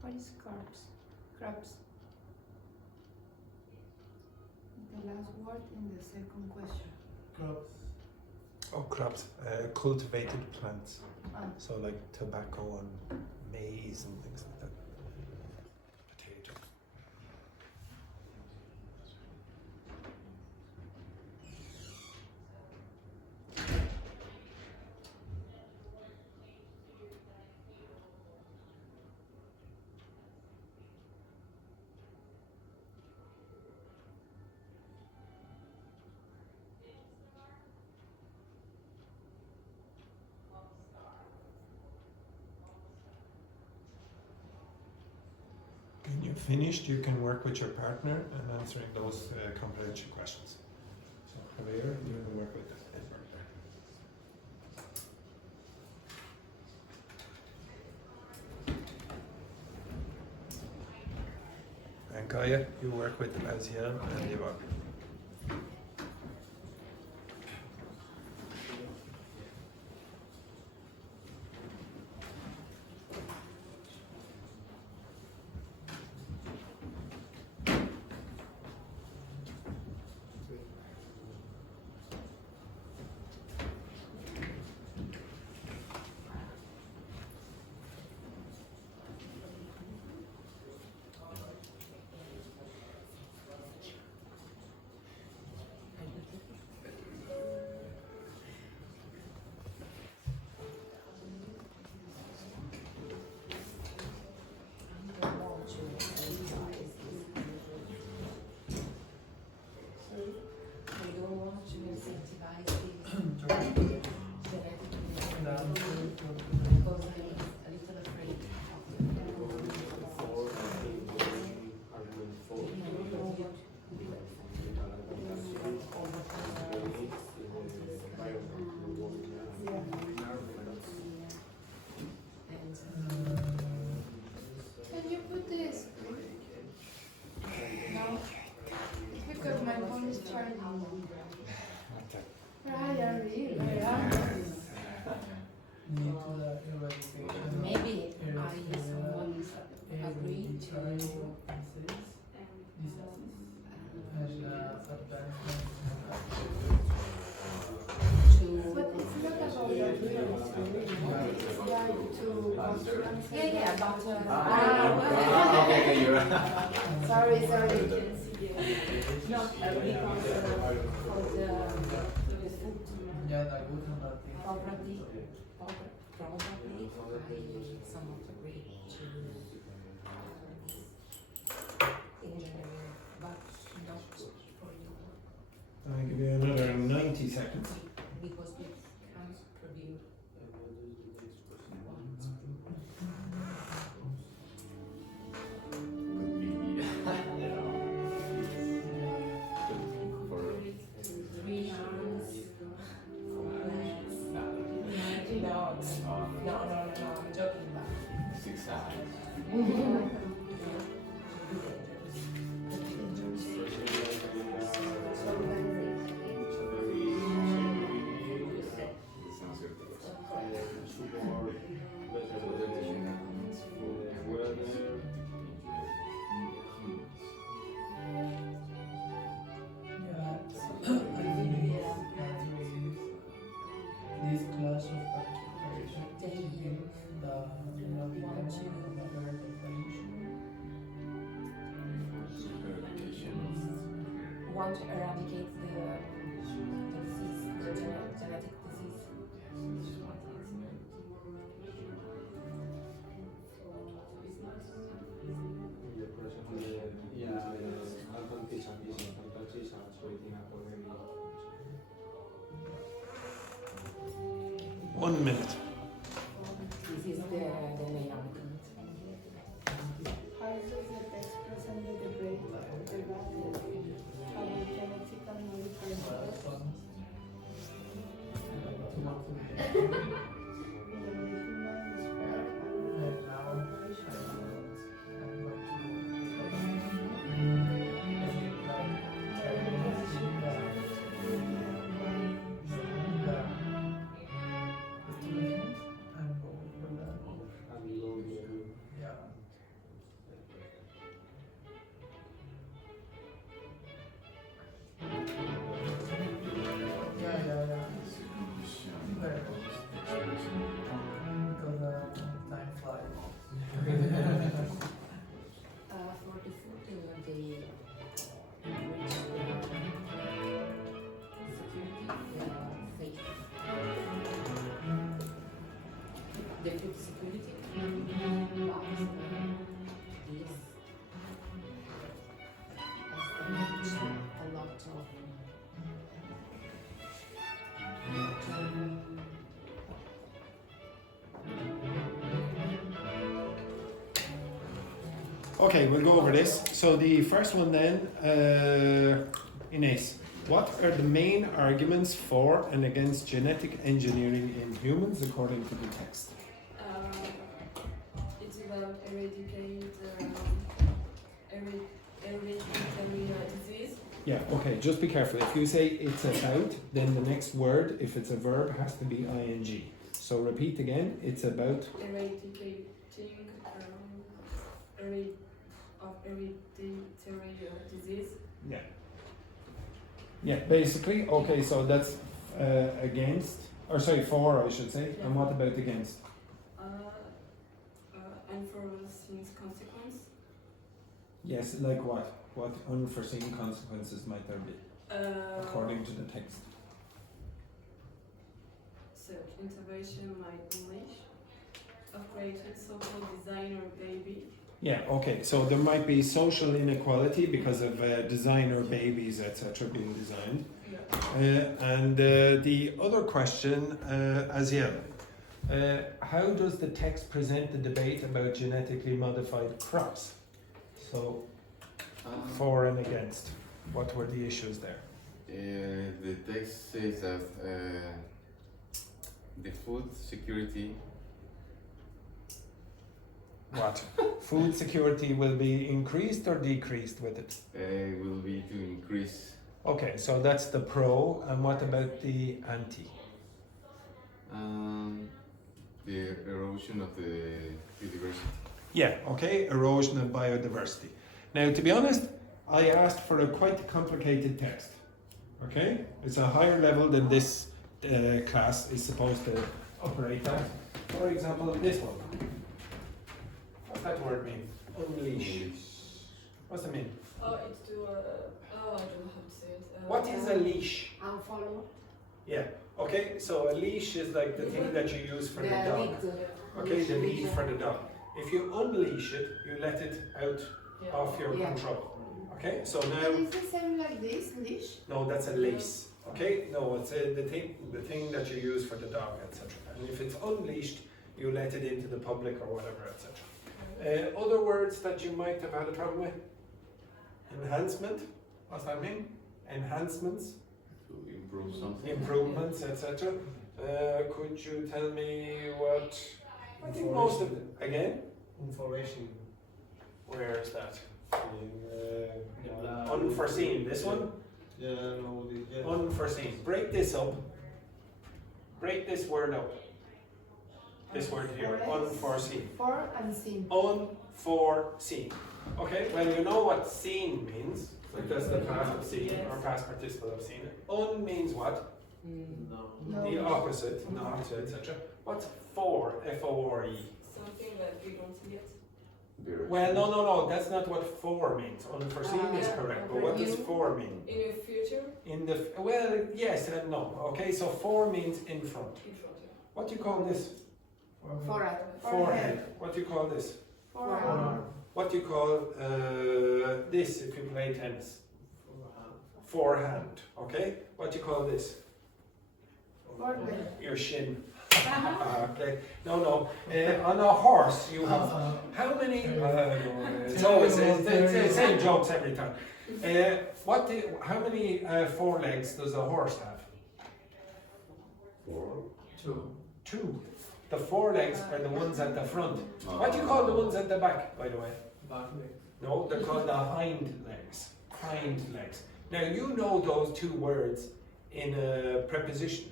What is crabs? Crabs. The last word in the second question. Crops. Oh, crops, cultivated plants. Ah. So like tobacco and maize and things like that. Potato. When you've finished, you can work with your partner and answering those comprehension questions. So Javier, you can work with Edward there. And Kaya, you work with Azian and Yvonne. Can you put this? No. Because my phone is charging. Ryan, really? Maybe someone agreed to But it's not about the lyrics. yeah, but Okay, you're Sorry. not because for the food Yeah, the good and bad thing. probably someone agreed to engineering, but not for you I'll give you another 90 seconds. because we can't produce. Three hours, no, I'm joking about 6 hours. This class of practice the want to eradicate the disease, the genetic disease. One minute. This is the main argument. How does the text present the debate of the value how we genetically modify cells? Okay, we'll go over this. So the first one then, Ines, what are the main arguments for and against genetic engineering in humans according to the text? It's about hereditary disease. Yeah, okay, just be careful. If you say it's about, then the next word, if it's a verb, has to be ing. So repeat again, it's about Eradicating hereditary disease. Yeah. Yeah, basically. Okay, so that's against, or sorry, for, I should say. Yeah. And what about against? Unforeseen consequence. Yes, like what? What unforeseen consequences might there be, according to the text? So intervention might unleash of creating so-called designer baby. Yeah, okay, so there might be social inequality because of designer babies, etc., being designed. Yeah. And the other question, Aziel, how does the text present the debate about genetically modified crops? So, for and against, what were the issues there? The text says that the food security. What? Food security will be increased or decreased with it? Will be to increase. Okay, so that's the pro, and what about the anti? The erosion of the biodiversity. Yeah, okay, erosion of biodiversity. Now, to be honest, I asked for a quite complicated text. Okay? It's a higher level than this class is supposed to operate at. For example, this one. What's that word mean? Unleash. What's it mean? Oh, it's to I don't know how to say it. What is a leash? Unfollow. Yeah. Okay, so a leash is like the thing that you use for the dog. Okay, the lead for the dog. If you unleash it, you let it out of your control. Okay, so now. Is it the same like this, leash? No, that's a lace. Okay, no, it's the thing that you use for the dog, etc. And if it's unleashed, you let it into the public or whatever, etc. Other words that you might have had a problem with? Enhancement. What's that mean? Enhancements. To improve something. Improvements, etc. Could you tell me what? I think most of it. Again? Information. Where is that? Unforeseen. This one? Yeah, no, yeah. Unforeseen. Break this up. Break this word up. This word here. Unforeseen. For and seen. Unforeseen. Okay, well, you know what seen means. Like that's the past of seen or past participle of seen. Un means what? No. The opposite, not, etc. What's for? F-O-R-E. Something that we don't see yet. Well, no, that's not what for means. Unforeseen is Yeah. correct, but what does for mean? In the future? In the, well, yes and no. Okay, so for means in front. In front, yeah. What do you call this? Forehead. Forehead. What do you call this? Forehead. What do you call this if you play tennis? Forehand. Okay? What do you call this? Forehead. Your shin. Okay. No. On a horse, you have how many? It's always the same jokes every time. How many forelegs does a horse have? 4. 2. 2. The forelegs are the ones at the front. What do you call the ones at the back, by the way? Back leg. No, they're called the hind legs. Hind legs. Now you know those two words in a preposition.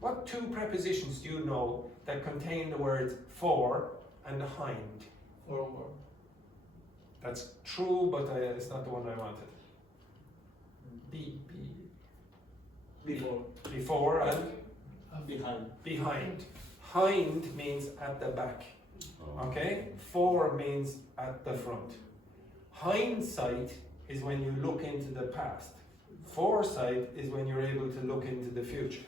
What two prepositions do you know that contain the words for and hind? Forward. That's true, but it's not the one I wanted. Before. Before and Behind. behind. Hind means at the back. Okay? For means at the front. Hindsight is when you look into the past. Foresight is when you're able to look into the future.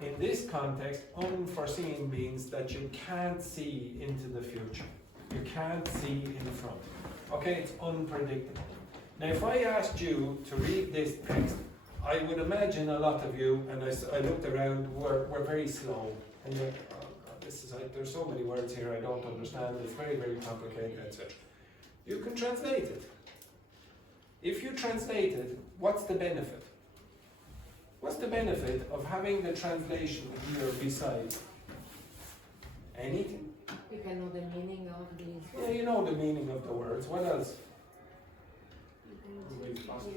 In this context, unforeseen means that you can't see into the future. You can't see in front. Okay, it's unpredictable. Now, if I asked you to read this text, I would imagine a lot of you, and I looked around, were very slow. And this is there's so many words here I don't understand. It's very, very complicated, etc. You can translate it. If you translate it, what's the benefit? What's the benefit of having the translation here beside? Anything? You can know the meaning of these. Yeah, you know the meaning of the words. What else? Read faster.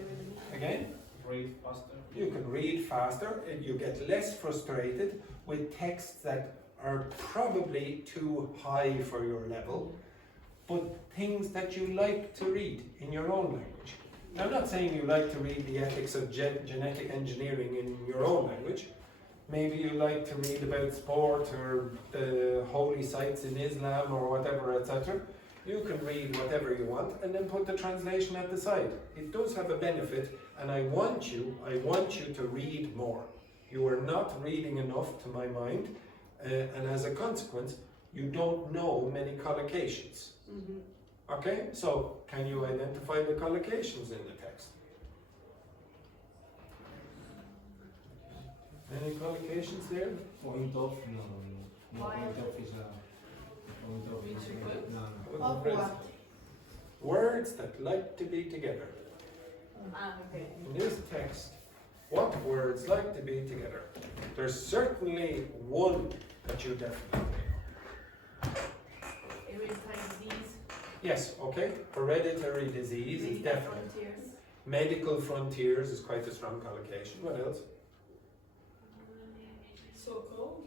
Again? Read faster. You can read faster and you get less frustrated with texts that are probably too high for your level, but things that you like to read in your own language. Now, I'm not saying you like to read the ethics of genetic engineering in your own language. Maybe you like to read about sport or the holy sites in Islam or whatever, etc. You can read whatever you want and then put the translation at the side. It does have a benefit, and I want you to read more. You are not reading enough to my mind, and as a consequence, you don't know many collocations. Okay, so can you identify the collocations in the text? Any collocations there? Point of, no, point of is a point of, no. Of what? Words that like to be together. Okay. In this text, what words like to be together? There's certainly one that you definitely know. Hereditary disease. Yes, okay. Hereditary disease is definitely. Frontiers. Medical frontiers is quite a strong collocation. What else? So-called.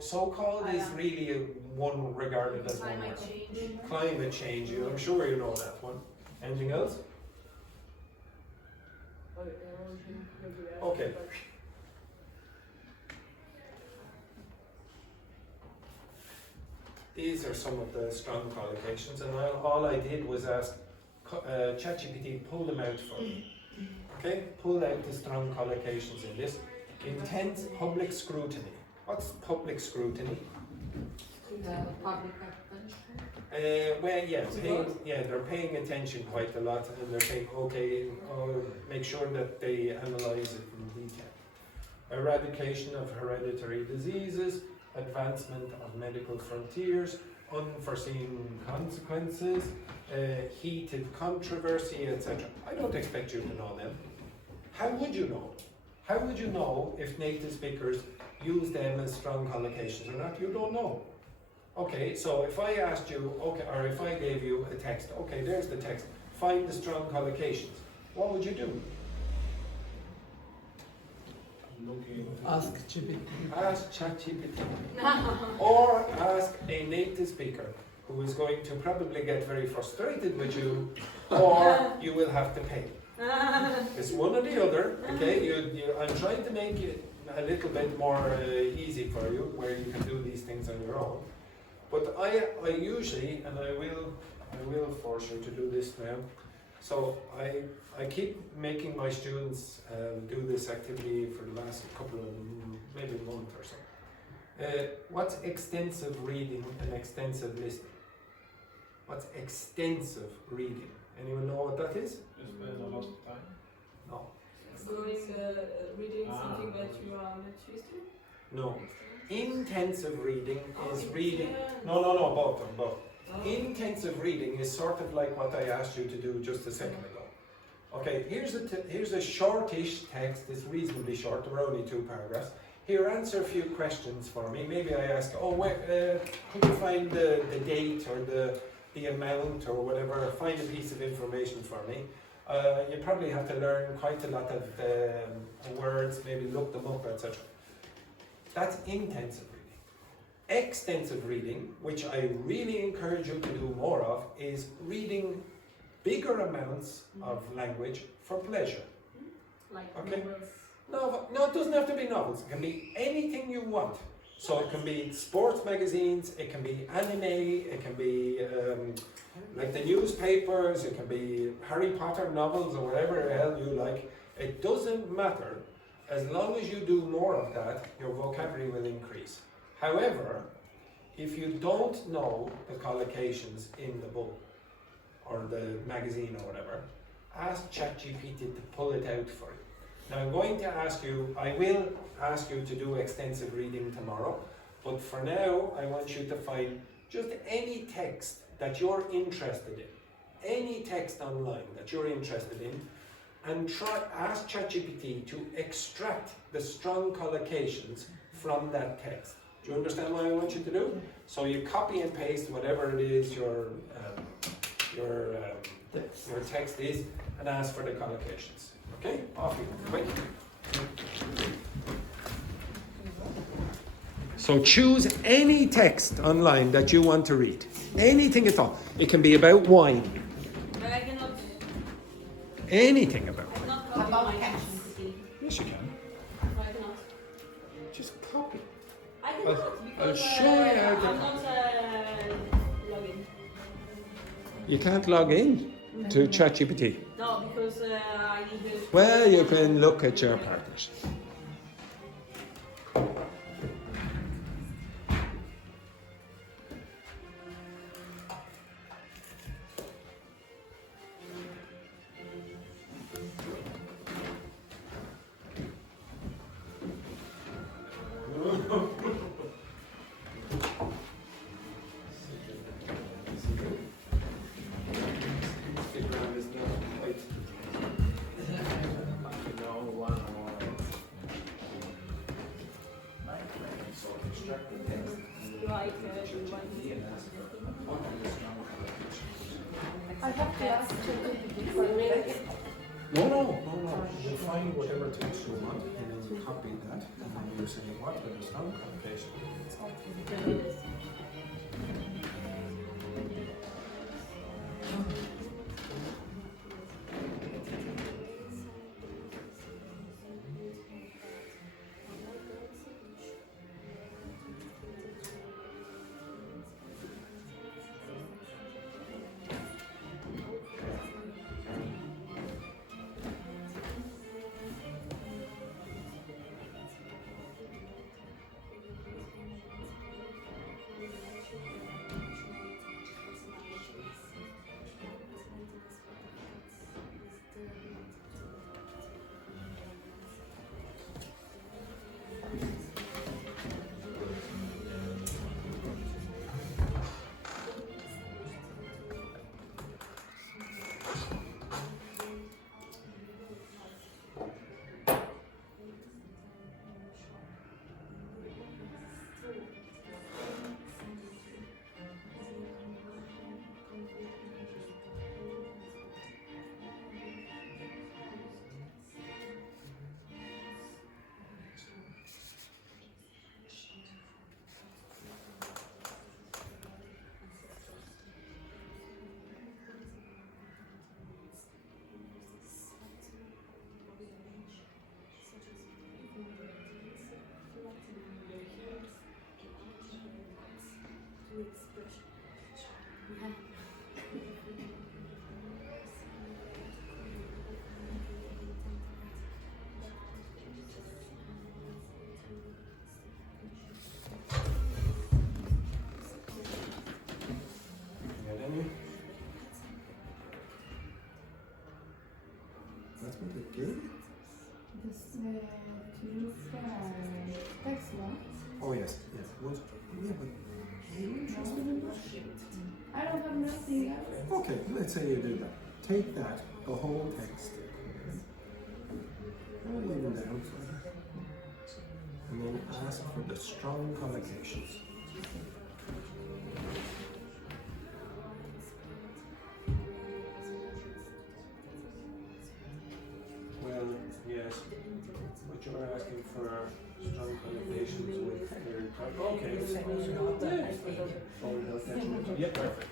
So-called is really one regarded as one Climate word. change. Climate change, I'm sure you know that one. Anything else? Okay. These are some of the strong collocations, and all I did was ask ChatGPT pull them out for me. Okay, pull out the strong collocations in this. Intense public scrutiny. What's public scrutiny? Public attention. Well, yeah, they're paying attention quite a lot, and they're saying, okay, make sure that they analyze it in detail. Eradication of hereditary diseases, advancement of medical frontiers, unforeseen consequences, heated controversy, etc. I don't expect you to know them. How would you know? How would you know if native speakers use them as strong collocations or not? You don't know. Okay, so if I asked you, okay, or if I gave you a text, okay, there's the text, find the strong collocations, what would you do? Ask GPT. Ask ChatGPT. Or ask a native speaker who is going to probably get very frustrated with you, or you will have to pay. It's one or the other, okay? I'm trying to make it a little bit more easy for you, where you can do these things on your own. But I usually, and I will force you to do this now. So I keep making my students do this activity for the last couple of, maybe a month or so. What's extensive reading and extensive listening? What's extensive reading? Anyone know what that is? You spend a lot of time. No. Reading something that you are not used to? No. Intensive reading is it's, reading. No, both of them, both. Intensive reading is sort of like what I asked you to do just a second ago. Okay, here's a shortish text. It's reasonably short. There are only 2 paragraphs. Here, answer a few questions for me. Maybe I ask, could you find the date or the amount or whatever? Find a piece of information for me. You probably have to learn quite a lot of words, maybe look them up, etc. That's intensive reading. Extensive reading, which I really encourage you to do more of, is reading bigger amounts of language for pleasure. Like Okay. novels. No, it doesn't have to be novels. It can be anything you want. So it can be sports magazines, it can be anime, it can be like the newspapers, it can be Harry Potter novels or whatever the hell you like. It doesn't matter. As long as you do more of that, your vocabulary will increase. However, if you don't know the collocations in the book or the magazine or whatever, ask ChatGPT to pull it out for you. Now I'm going to ask you, I will ask you to do extensive reading tomorrow, but for now I want you to find just any text that you're interested in, any text online that you're interested in, and ask ChatGPT to extract the strong collocations from that text. Do you understand what I want you to do? So you copy and paste whatever it is your text is, and ask for the collocations. Okay, off you go. Quick. So choose any text online that you want to read. Anything at all. It can be about wine. But I cannot. Anything about I wine. cannot log About in my cats. ChatGPT. Yes, you can. No, I cannot. Just copy. I cannot because I'll show you how to I'm not logging. You can't log in to ChatGPT. No, because I need to. Well, you can look at your partners. I have to ask ChatGPT for it. No. You find whatever text you want, and then you copy that, and then you say what with the strong collocation. That's what they gave? This to use text one. Oh yes. What? Yeah, but are you interested in that? I don't have nothing else. Okay, let's say you do that. Take that, the whole text, roll even down further, and then ask for the strong collocations. Well, yes, but you're asking for strong collocations with their okay. Yeah, perfect.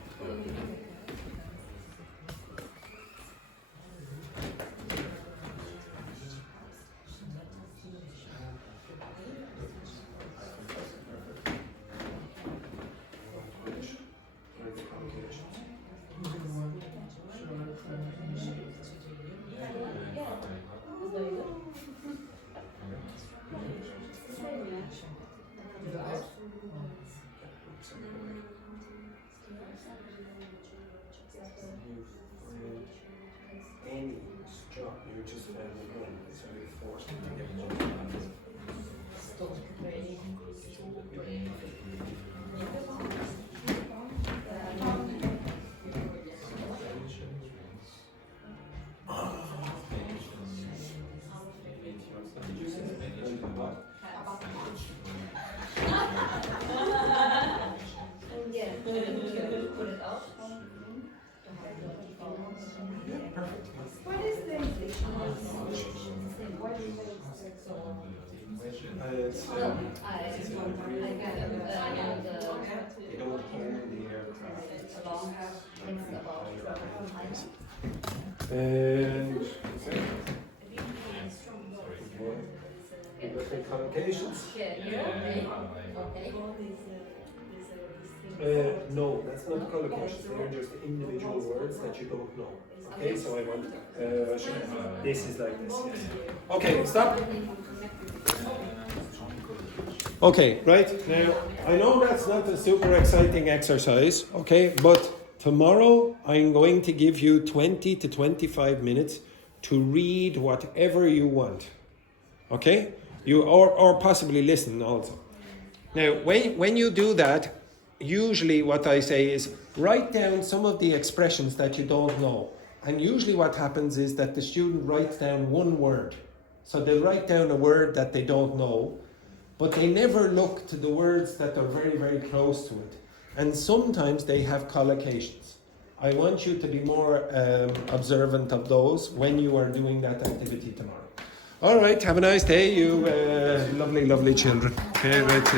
words. I got They don't own the aircraft. long text about And collocations. No, that's not collocations. They're just individual words that you don't know. Okay, so I want this is like this. Yes. Okay, stop. Okay, right now I know that's not a super exciting exercise. Okay, but tomorrow I'm going to give you 20 to 25 minutes to read whatever you want. Okay, you or possibly listen also. Now, when you do that, usually what I say is write down some of the expressions that you don't know. And usually what happens is that the student writes down one word. So they write down a word that they don't know, but they never look to the words that are very, very close to it. And sometimes they have collocations. I want you to be more observant of those when you are doing that activity tomorrow. All right, have a nice day, you lovely, lovely children. Okay, right.